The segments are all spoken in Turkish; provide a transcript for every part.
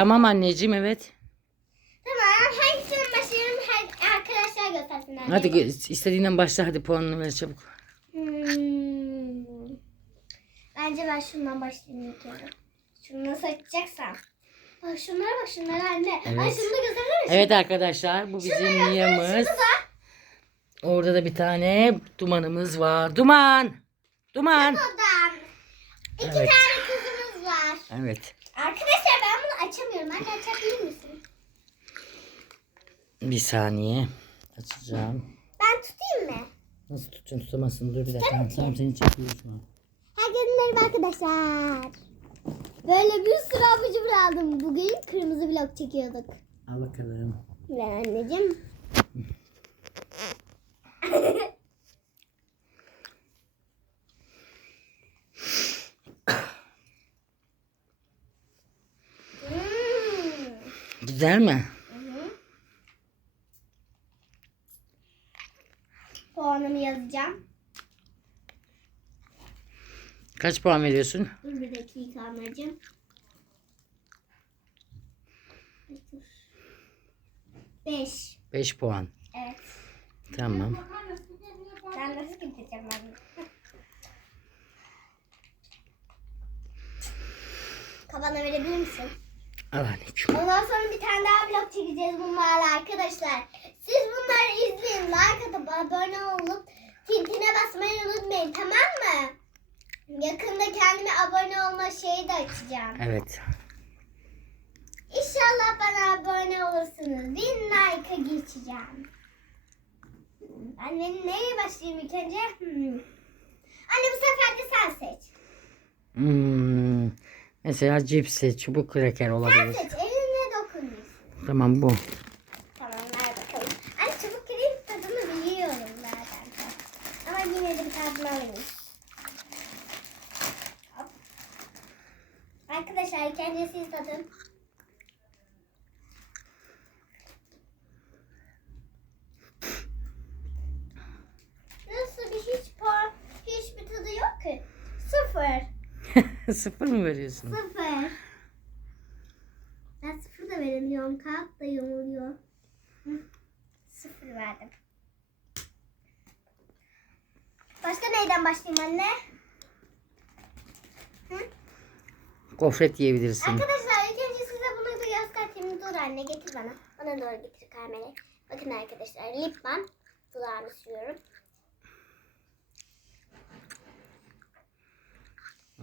Tamam anneciğim evet. Tamam. Hangisinden başlayalım? Her, arkadaşlar göstersin. anne. Hadi ge- istediğinden başla hadi puanını ver çabuk. Hmm. Bence ben şundan başlayayım ilk kere. Şunu nasıl açacaksam. Bak şunlara bak şunlara anne. Ay Evet. şunu da. Evet arkadaşlar bu bizim Mia'mız. Orada da bir tane dumanımız var. Duman. Duman. Buradan. İki Evet. tane kızımız var. Evet. Arkadaşlar açabilir misin? Bir saniye. Açacağım. Ben tutayım mı? Nasıl tutacaksın tutamazsın. Dur bir dakika. Tamam, tamam seni çekiyoruz şu an. Herkese merhaba arkadaşlar. Böyle bir sürü abur cubur aldım. Bugün kırmızı vlog çekiyorduk. Al bakalım. Ver anneciğim. Hmm. Güzel mi? Puanımı yazacağım. Kaç puan veriyorsun? Dur bir dakika anneciğim. Beş. 5 puan. Evet. Tamam. Ben nasıl gideceğim ben? Kafana verebilir misin? Al anneciğim. Ondan sonra bir tane daha vlog çekeceğiz bunlarla arkadaşlar. Siz bunları izleyin. Like atıp abone olup tintine basmayı unutmayın tamam mı? Yakında kendime abone olma şeyi de açacağım. Evet. İnşallah bana abone olursunuz. Bin like'a geçeceğim. Ben ne- neye başlayayım ilk önce? Hmm. Anne bu sefer de sen seç. Hmm. Mesela cips, çubuk kraker Sen olabilir. seç. Eline dokunmuyorsun. Tamam bu. Tamam ver bakalım. Anne çubuk krem tadını biliyorum zaten. Ama yine de bir tadını alayım. Hop. Arkadaşlar ilk önce siz tadın. Nasıl bir hiç puan, hiçbir tadı yok ki. Sıfır. Sıfır veriyorsun? Sıfır. Ben sıfır da veremiyorum. Kağıt da yumuluyor. Hı, Sıfır verdim. Başka neyden başlayayım anne? Gofret yiyebilirsin. Arkadaşlar ilk önce size bunu bir göstereyim. Dur anne getir bana. Bana doğru getir kamerayı. Bakın arkadaşlar lip balm dudağımı sürüyorum.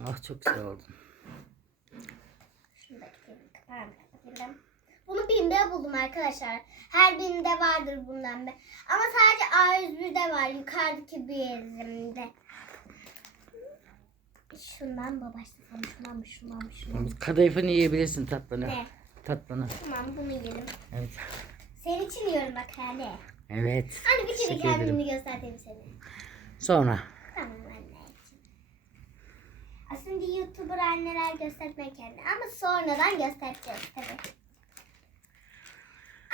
Ah çok güzel oldu. Getireyim. Kapağını kapatayım. Bunu BİM'de buldum arkadaşlar. Her BİM'de vardır bundan be. Ama sadece A101'de var. Yukarıdaki bir yerimde. Şundan mı başlasam? Şundan mı? Şundan mı? Şundan mı? Kadayıfını yiyebilirsin tatlını. Ne? Tatlını. Tamam bunu yiyelim. Evet. Senin için yiyorum bak anne. Evet. Anne bir kere kendimi göstereyim seni. Sonra. Tamam. Aslında YouTuber anneler göstermek kendini ama sonradan göstereceğiz tabii.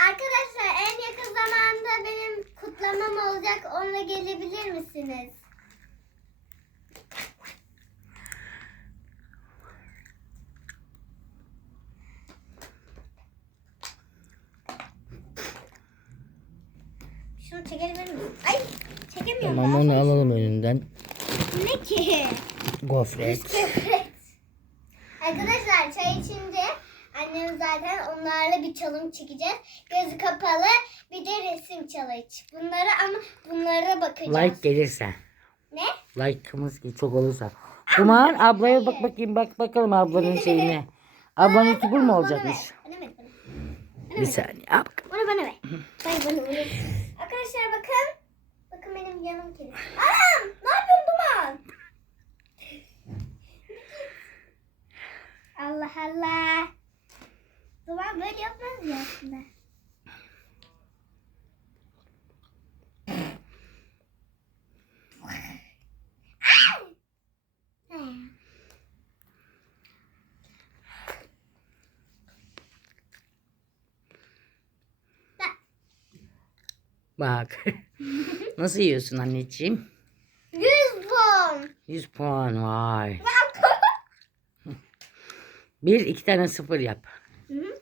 Arkadaşlar en yakın zamanda benim kutlamam olacak. Ona gelebilir misiniz? Şunu çekebilir miyim? Ay çekemiyorum. Tamam onu alalım önünden. Gofret. Arkadaşlar çay içince annem zaten onlarla bir çalım çekeceğiz. Gözü kapalı bir de resim challenge. Bunlara ama bunlara bakacağız. Like gelirse. Ne? Like'ımız çok olursa. Duman ablaya bak bakayım bak bakalım ablanın şeyine. Ablan YouTuber mu olacakmış? Bana ver. Bana ver. Bir saniye. Al bakalım. Bana bana ver. Bay bana ver. Arkadaşlar bakın. Bakın benim yanım kedi. Anam! Ne yapıyorsun Duman? Allah Allah. Duman böyle yapmaz ya aslında. Bak. Nasıl yiyorsun anneciğim? 100 puan. 100 puan vay. Bir iki tane sıfır yap. Hı hı.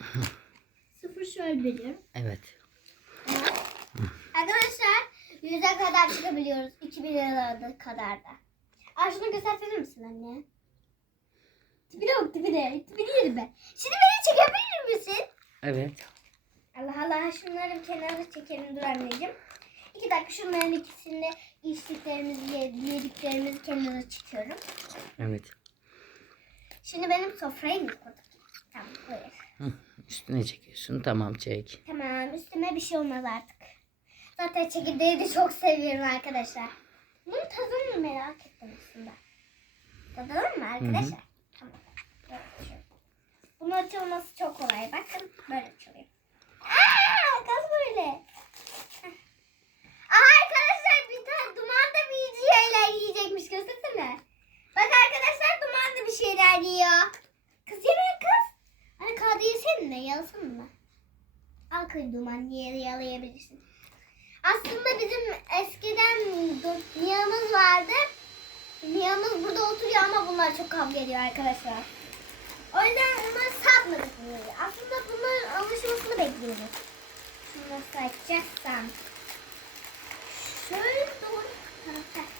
Sıfır şöyle veriyorum. Evet. Arkadaşlar yüze kadar çıkabiliyoruz. 2000 lirada kadar da. Aa şunu göstersene misin anne? Tipine bak tipine. Tipini yerim ben. Şimdi beni çekebilir misin? Evet. Allah Allah şunları kenara çekelim dur anneciğim. İki dakika şunların ikisini içtiklerimizi ye- yediklerimizi kenara çekiyorum. Evet. Şimdi benim sofrayı mı kurduk? Tamam buyur. Hı, Üstüne çekiyorsun. Tamam çek. Tamam üstüme bir şey olmaz artık. Zaten çekirdeği de çok seviyorum arkadaşlar. Bunun tadını merak ettim aslında. Tadalım mı arkadaşlar? Tamam. Böyle açıyorum. Bunun açılması çok kolay. Bakın böyle açılıyor. Aa, gaz böyle. Aha arkadaşlar bir tane duman da bir şeyler yiyecekmiş. Göstersene. Bak arkadaşlar duman da bir şeyler yiyor. Kız yeme kız. Hani kağıdı yesene yalasın mı? Al kız duman diye yalayabilirsin. Aslında bizim eskiden Mia'mız vardı. Mia'mız burada oturuyor ama bunlar çok kavga ediyor arkadaşlar. O yüzden onları satmadık Mia'yı. Aslında bunların alışmasını bekliyoruz. Şunu nasıl açacaksam. Şöyle doğru. Tamam.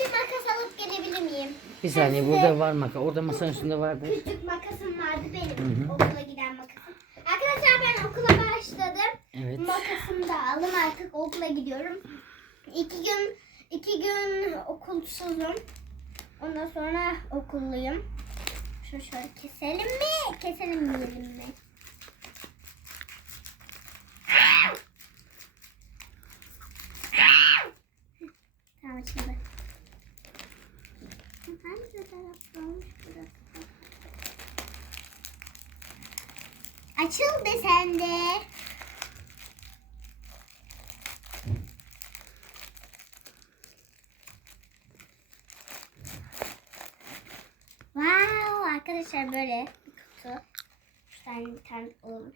Bir makas alıp gelebilir miyim? Bir saniye size- burada var maka. Orada masanın üstünde vardı. Küçük makasım vardı benim. Hı hı. Okula giden makasım. Arkadaşlar ben okula başladım. Evet. Makasımı da aldım artık okula gidiyorum. İki gün iki gün okulsuzum. Ondan sonra okulluyum. Şunu şöyle keselim mi? Keselim mi yiyelim mi? Tamam açıldı. Hangi burası? Açıldı sende. Wow arkadaşlar böyle bir kutu. Üç tane bir.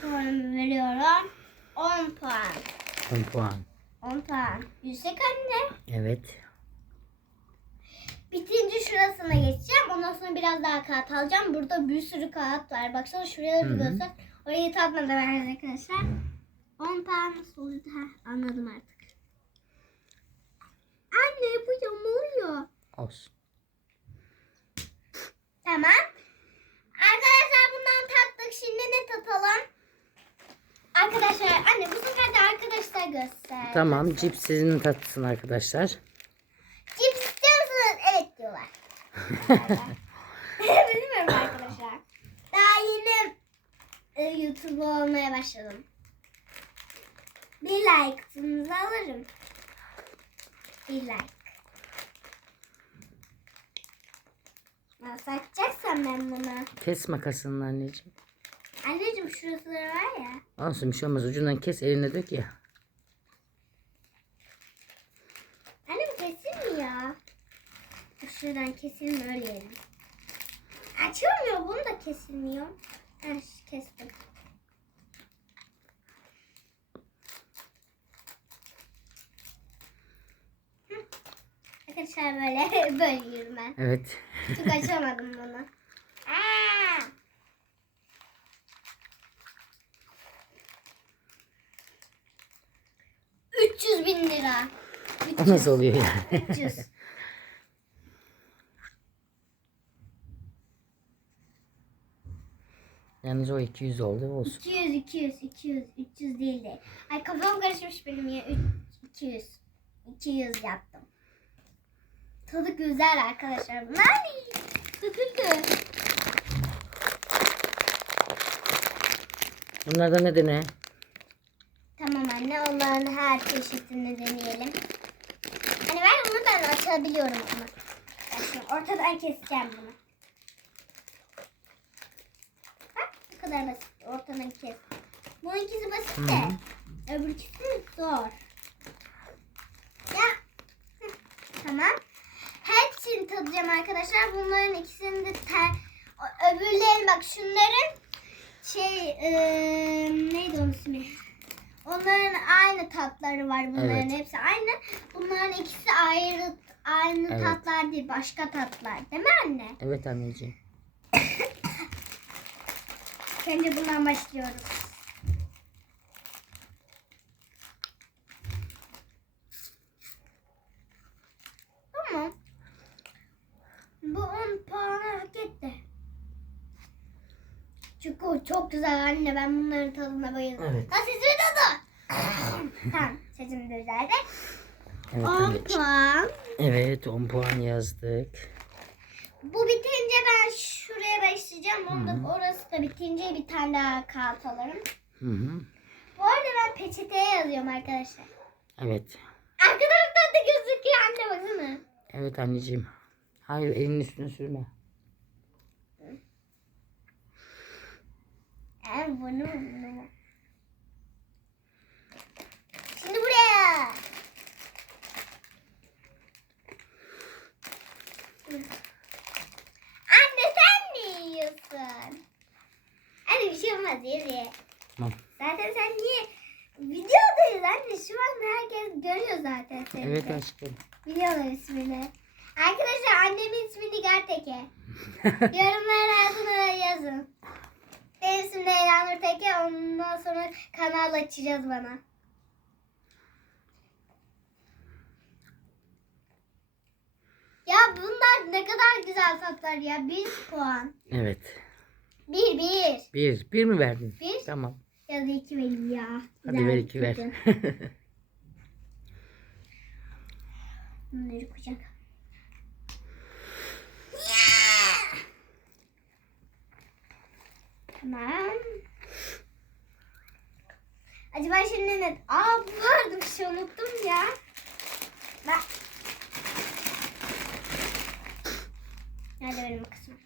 Puanımı veriyorum. 10 puan. 10 puan. 10 puan. Yüksek anne. Evet. Bitince şurasına geçeceğim. Ondan sonra biraz daha kağıt alacağım. Burada bir sürü kağıt var. Baksana şuraya bir göster. Orayı tatmadı ben arkadaşlar. 10 puan nasıl oldu? Ha, anladım artık. Anne bu yamuluyor. Olsun. Tamam. Arkadaşlar bundan tattık. Şimdi ne tatalım? Arkadaşlar anne bu sefer de arkadaşlar göster. Tamam. Cips sizin tatlısın arkadaşlar. Cips istiyor musunuz? Evet diyorlar. Bilmiyorum arkadaşlar. Daha yeni e, YouTube olmaya başladım. Bir like'ınızı alırım. Bir like. Nasıl açacaksam ben bunu? Kes makasını anneciğim. Anneciğim şurası var ya. Olsun bir şey olmaz. Ucundan kes eline dök ya. Anne bu kesilmiyor. Dur Şuradan keselim öyle yiyelim. Açılmıyor. Bunu da kesilmiyor. Evet kestim. Hı. Arkadaşlar böyle böyle yiyorum ben. Evet. Çok açamadım bunu. Aa! ...300 bin lira. O nasıl oluyor yani? 300. Yalnız o 200 oldu olsun. 200, 200, 200, 300 değil de. Ay kafam karışmış benim ya. Üç- 200. 200 yaptım. Tadı güzel arkadaşlar. Nani? Döküldü. Bunlardan ne dene? Tamam anne onların her çeşitini deneyelim. Hani ben bunu ben açabiliyorum ama. Ben şimdi ortadan keseceğim bunu. Bak bu kadar basit. Ortadan kes. Bununkisi basit de. Öbürküsü zor. Ya. heh, Tamam. Tadı tadacağım arkadaşlar. Bunların ikisini de ter... Öbürlerin bak şunların şey eee, neydi onun ismi? Onların aynı tatları var bunların Evet. hepsi aynı. Bunların ikisi ayrı aynı Evet. tatlar değil başka tatlar değil mi anne? Evet anneciğim. Önce bundan başlıyoruz. Tamam. Bu 10 Çünkü o çok güzel anne. Ben bunların tadına bayıldım. Evet. Ha sesimi tadı. tamam sesim de güzeldi. Evet 10 anneciğim. puan. Evet 10 puan yazdık. Bu bitince ben şuraya başlayacağım. Onda orası da bitince bir tane daha kağıt alırım. Hı hı. Bu arada ben peçeteye yazıyorum arkadaşlar. Evet. Arkadaşlar da gözüküyor anne baksana. Evet anneciğim. Hayır elin üstüne sürme. Evet bunu bunu. Şimdi buraya. Anne sen ne yiyorsun? Anne bir şey olmaz ye ye. Tamam. Zaten sen niye videodayız anne şu an herkes görüyor zaten seni. Evet aşkım. Biliyorlar ismini. Arkadaşlar annemin ismi Nigar Teke. Yorumların altına yazın. Benim ismim de Elanur Teke. Ondan sonra kanal açacağız bana. Ya bunlar ne kadar güzel tatlar ya. Bir puan. Evet. Bir bir. Bir. Bir mi verdin? Bir. Tamam. Ya da iki vereyim ya. Hadi Güzel ver iki ver. Bunları kucak. Tamam. Acaba şimdi ne? Aa vardı bir şey unuttum ya. Ben... Nerede benim kısmım?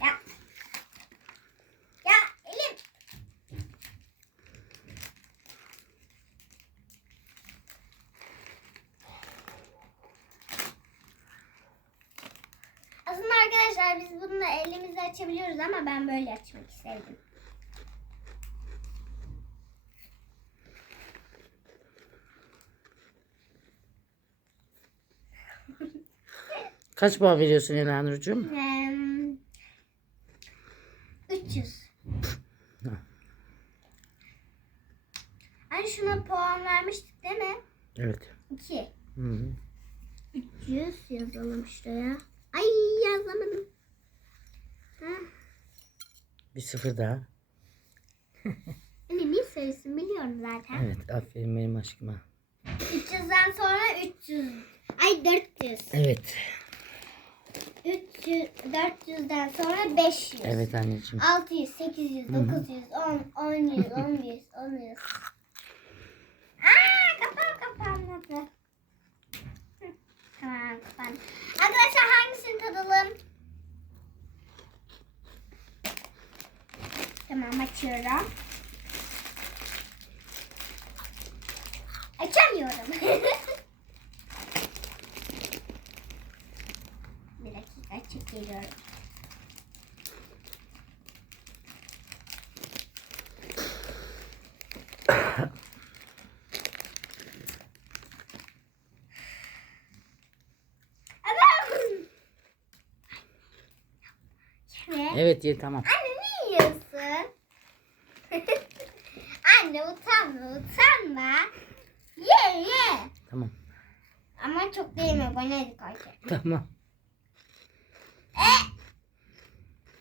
Ya. Ya elim. Aslında arkadaşlar biz bunu elimizle açabiliyoruz ama ben böyle açmak istedim. Kaç puan veriyorsun Elanur'cum? Eee, 300. Ha. Hani şuna puan vermiştik değil mi? Evet. 2. Hı hı. 300 yazalım şuraya. Ay yazamadım. Ha, Bir sıfır daha. anne bir sayısını biliyorum zaten. Evet aferin benim aşkıma. 300'den sonra 300. Ay 400. Evet. 300 400'den sonra 500. Evet anneciğim. 600, 800, 900, 10, 10, 100, 10, 100, 10, 100. Aa, kapan kapanmadı. Tamam kapan. Arkadaşlar hangisini tadalım? Tamam açıyorum. Açamıyorum. Bir dakika açıp geliyorum. Evet ye tamam. Anne ne yiyorsun? Anne utanma utanma. Ye ye. Tamam. Ama dikkat et. Tamam.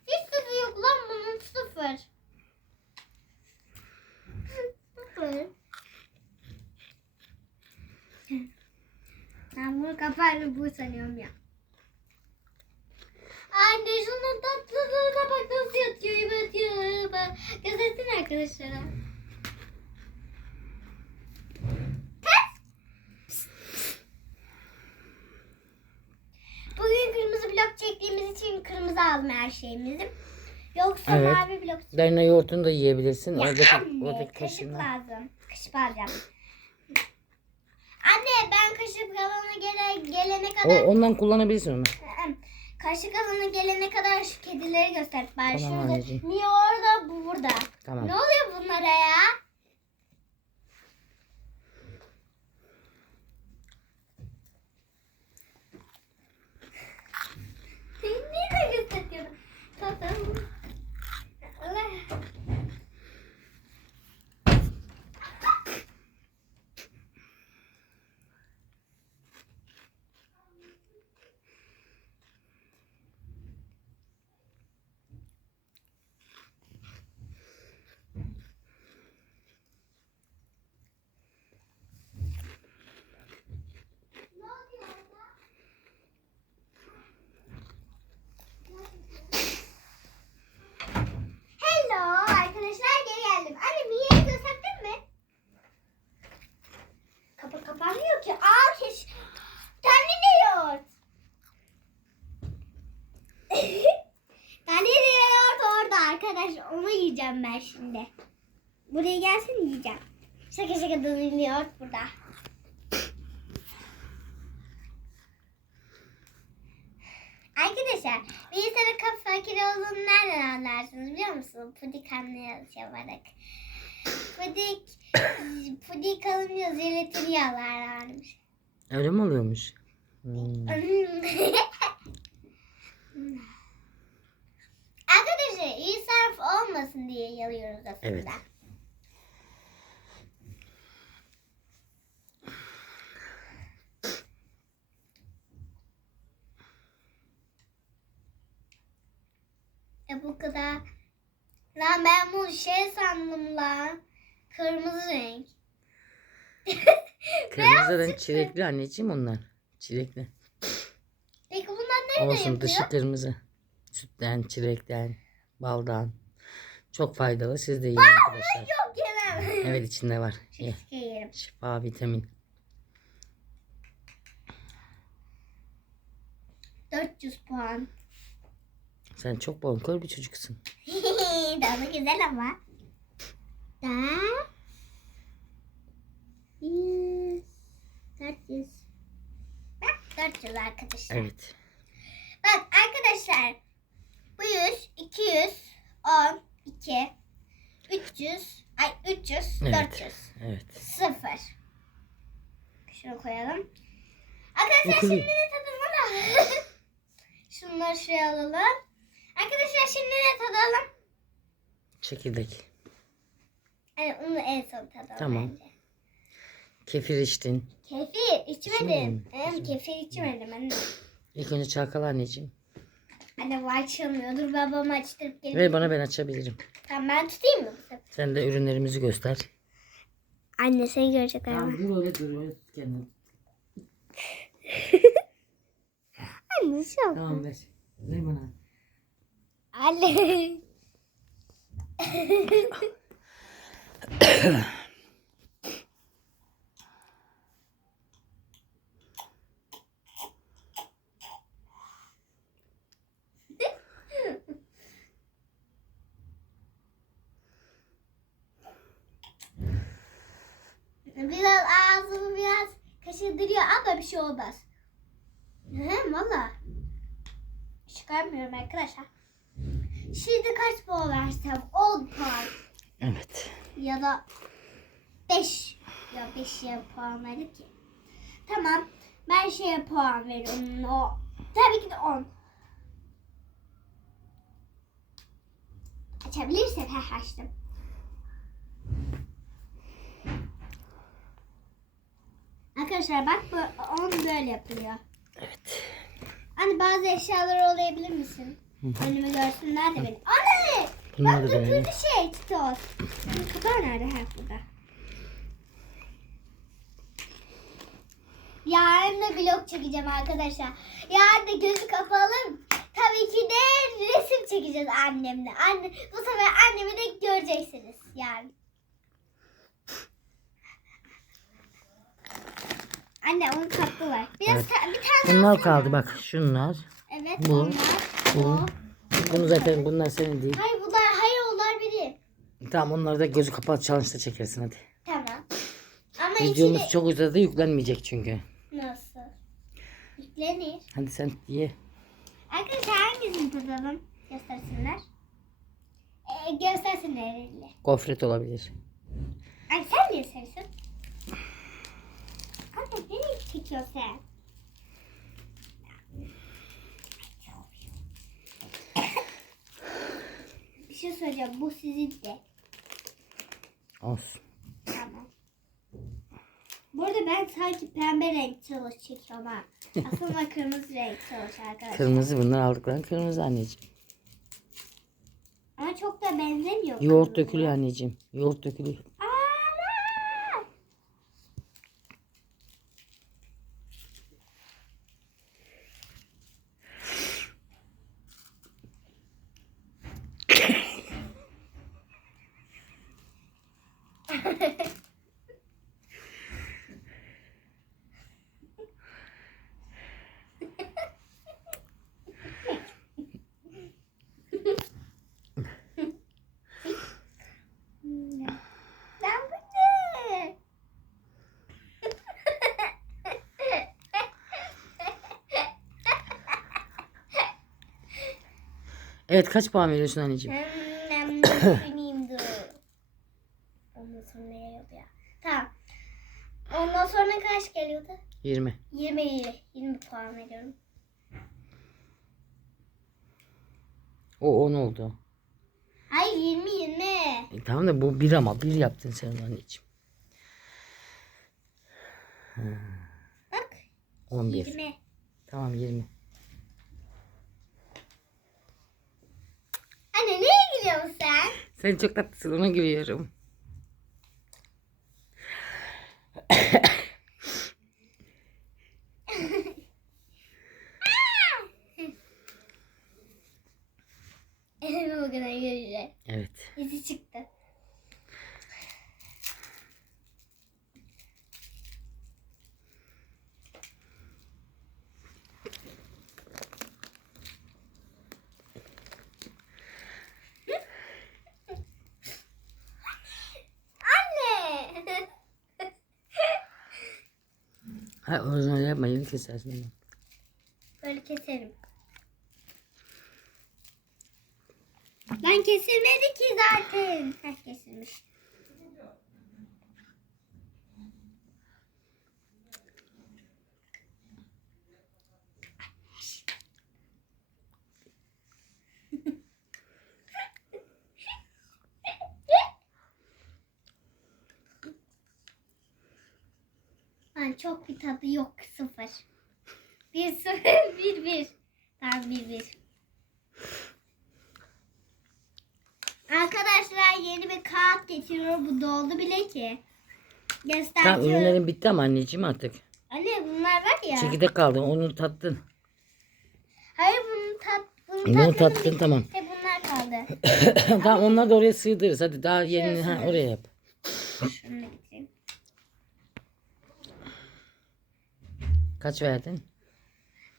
Hiç tadı yok lan bunun sıfır. Sıfır. Ben bunu kaparlı bu sanıyorum ya. Anne şunun tatlılığına bak nasıl yatıyor yatıyor. Bak göstersene arkadaşlara. Pes. Bugün kırmızı blok çektiğimiz için kırmızı aldım her şeyimizi. Yoksa Evet. mavi blok Darına yoğurtunu da yiyebilirsin. ya Oradaki, anne oradaki kaşık kaşığını. lazım. Kaşık alacağım. kaşık alana gele, gelene O, kadar ondan kullanabilirsin onu. kaşık alana gelene kadar şu kedileri göster. Ben Tamam şurada. Niye orada bu burada? Tamam. Ne oluyor bunlara ya? Thank you. Yoğurt burada. Arkadaşlar bir insanın kap fakir olduğunu nereden anlarsınız biliyor musunuz? Pudik anlıyoruz yaparak. Pudik, pudik alınca jelatini yalarlarmış. Öyle mi oluyormuş? Hmm. Arkadaşlar israf olmasın diye yalıyoruz aslında. Evet. E bu kadar. Lan ben bunu şey sandım lan. Kırmızı renk. Kırmızı renk çilekli anneciğim onlar. Çilekli. Peki bunlar nerede Olsun yapıyor? dışı kırmızı. Sütten, çilekten, baldan. Çok faydalı. Siz de yiyin arkadaşlar. Yok yemem. Evet içinde var. Ye. Yerim. Şifa, vitamin. 400 puan. Sen çok bonkör bir çocuksun. Tadı güzel ama. Da. 100. 400. Bak 400 arkadaşlar. Evet. Bak arkadaşlar. Bu 100, 200, 10, 2, 300, ay 300, Evet. 400. Evet. 0. Şunu koyalım. Arkadaşlar Okulu. şimdi ne tadalım da. Şunları şuraya alalım. Arkadaşlar şimdi ne tadalım? Çekirdek. Yani onu en son tadalım Tamam. bence. Kefir içtin. Kefir içmedim. Hem kefir içmedim anne. İlk önce çalkala anneciğim. Anne bu açılmıyor. Dur babamı açtırıp gelip. Ver bana ben açabilirim. Tamam ben tutayım mı? Sen de ürünlerimizi göster. Anne seni görecekler ama. dur öyle dur öyle tut kendini. Anne şu Tamam ver. Ver bana. Anne. Biraz ağzımı biraz kaşındırıyor ama bir şey olmaz. He valla. Çıkarmıyorum arkadaşlar. Şimdi kaç puan versem? 10 puan. Evet. Ya da 5. Ya 5'e puan verdim ki. Tamam. Ben şeye puan veriyorum. O. Tabii ki de 10. Açabilirsen ha açtım. Arkadaşlar bak bu 10 böyle yapılıyor. Evet. Anne bazı eşyalar olayabilir misin? Önümü görsünler de beni. Anne! Bunları Bak da verelim. götürdü şey. Bunun kapağı nerede? Ha burada. Yarın da vlog çekeceğim arkadaşlar. Yarın da gözü kapalı. Tabii ki de resim çekeceğiz annemle. Anne, bu sefer annemi de göreceksiniz yarın. Anne onu kattılar. Biraz Evet. ta- bir tane Bunlar alsana. kaldı bak şunlar. Evet Bu, onlar. bu. Bunu zaten bunlar senin değil. Hayır bunlar hayır onlar benim. Tamam onları da gözü kapalı challenge'da çekersin hadi. Tamam. Ama Videomuz içinde... çok uzadı yüklenmeyecek çünkü. Hı. Yüklenir. Hadi sen ye. Arkadaşlar hangisini tadalım? Göstersinler. Ee, göstersinler elle. Gofret olabilir. Ay sen niye seviyorsun? Anne nereye çekiyorsun sen? Bir şey söyleyeceğim. Bu sizin de. Olsun. Tamam. Bu arada ben sanki pembe renk çalış çekiyorum ha. Aslında kırmızı renk çalış arkadaşlar. Kırmızı bunlar aldıkların kırmızı anneciğim. Ama çok da benzemiyor. Yoğurt dökülüyor anneciğim. Yoğurt dökülüyor. Ana! Ben bu ne? Evet kaç puan veriyorsun anneciğim? Ben düşüneyim dur. Ondan sonra ne ya? Tamam. Ondan sonra kaç geliyordu? 20. 20 20 puan veriyorum. O 10 oldu. Hayır 20 20. E, tamam da bu bir ama bir yaptın sen anneciğim. Bak 11. 20. Tamam 20. Anne neye gülüyorsun sen? Çok tatlısın bakın arkadaşlar. Evet. İzi çıktı. Anne. Ha o zaman yapma yeni kesersin. Böyle keserim. Ben kesilmedi ki zaten. Heh kesilmiş. Ay çok bir tadı yok sıfır. Bir sıfır bir bir. Tamam bir bir. Arkadaşlar yeni bir kağıt getiriyor. Bu doldu bile ki. Tamam Göstertiyorum. ürünlerin bitti ama anneciğim artık. Anne bunlar var ya. Çekirdek kaldı onu tattın. Hayır bunun tat Bunu tatlını tattın tamam. Hep bunlar kaldı. tamam onları da oraya sığdırırız. Hadi daha yeni ha, oraya yap. Şunu getireyim. Kaç verdin?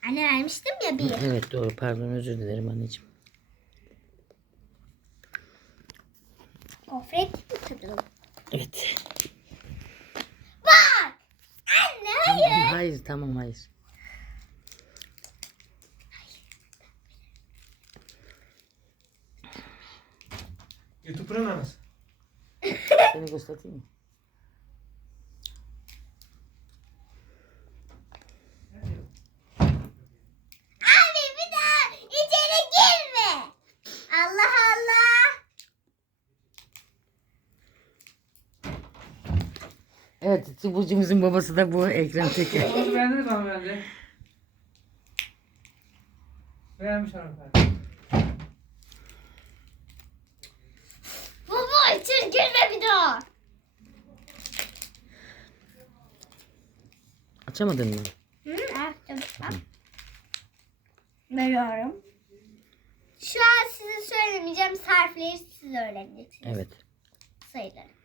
Anne vermiştim ya bir. Evet doğru pardon özür dilerim anneciğim. Gofret mi tadı? Evet. Bak! Anne hayır. Tamam, hayır tamam hayır. Anası. Seni göstereyim mi? Abi bir daha içeri girme. Allah Allah. Evet Tubucumuzun babası da bu ekran teker. Onu beğendiniz mi hanımefendi? Beğenmiş hanımefendi. Baba içeri girme bir daha. Açamadın mı? Hı, açtım. Bak. Veriyorum. Şu an size söylemeyeceğim. Harfleri siz öğreneceksiniz. Evet. Sayıları.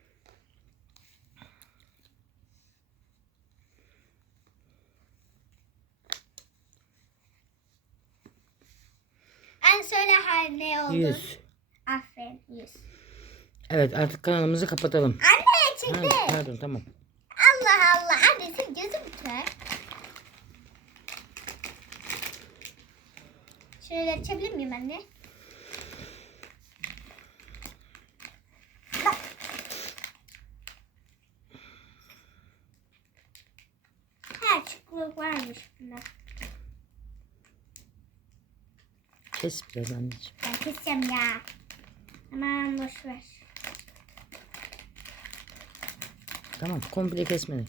En söyle her ne oldu? 100. Aferin 100. Evet artık kanalımızı kapatalım. Anne Ha, çıktı. pardon tamam. Allah Allah. Anne sen gözüm kör. Şöyle açabilir miyim anne? Her çıklık varmış bunda. Kes biraz anneciğim. Ben keseceğim ya. Aman boş ver. Tamam komple kesmedi.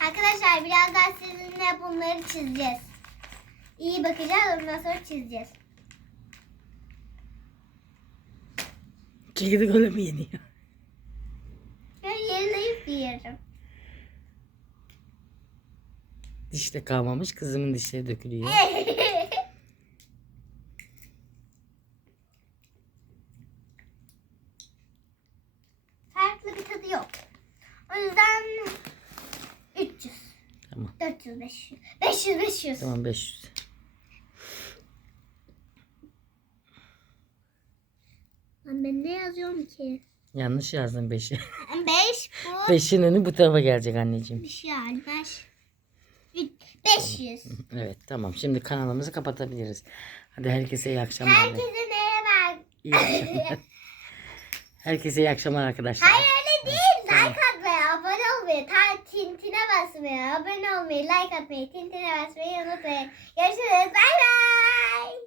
Arkadaşlar birazdan sizinle bunları çizeceğiz. İyi bakacağız ondan sonra çizeceğiz. Çekirdek öyle mi yeniyor? Ben yerine yüklüyorum. Dişte kalmamış kızımın dişleri dökülüyor. Farklı bir tadı yok. O yüzden 300. Tamam. 400, 500. 500, 500. Tamam 500. Lan ben ne yazıyorum ki? Yanlış yazdım 5'i. 5 bu. 5'in önü bu tarafa gelecek anneciğim. Bir şey almış. 500. Evet tamam şimdi kanalımızı kapatabiliriz. Hadi herkese iyi akşamlar. Herkese merhaba. İyi akşamlar. herkese iyi akşamlar arkadaşlar. Hayır öyle değil. Like atmayı, abone olmayı, ta tintine basmayı, abone olmayı, like atmayı, tintine basmayı unutmayın. Görüşürüz. Bye.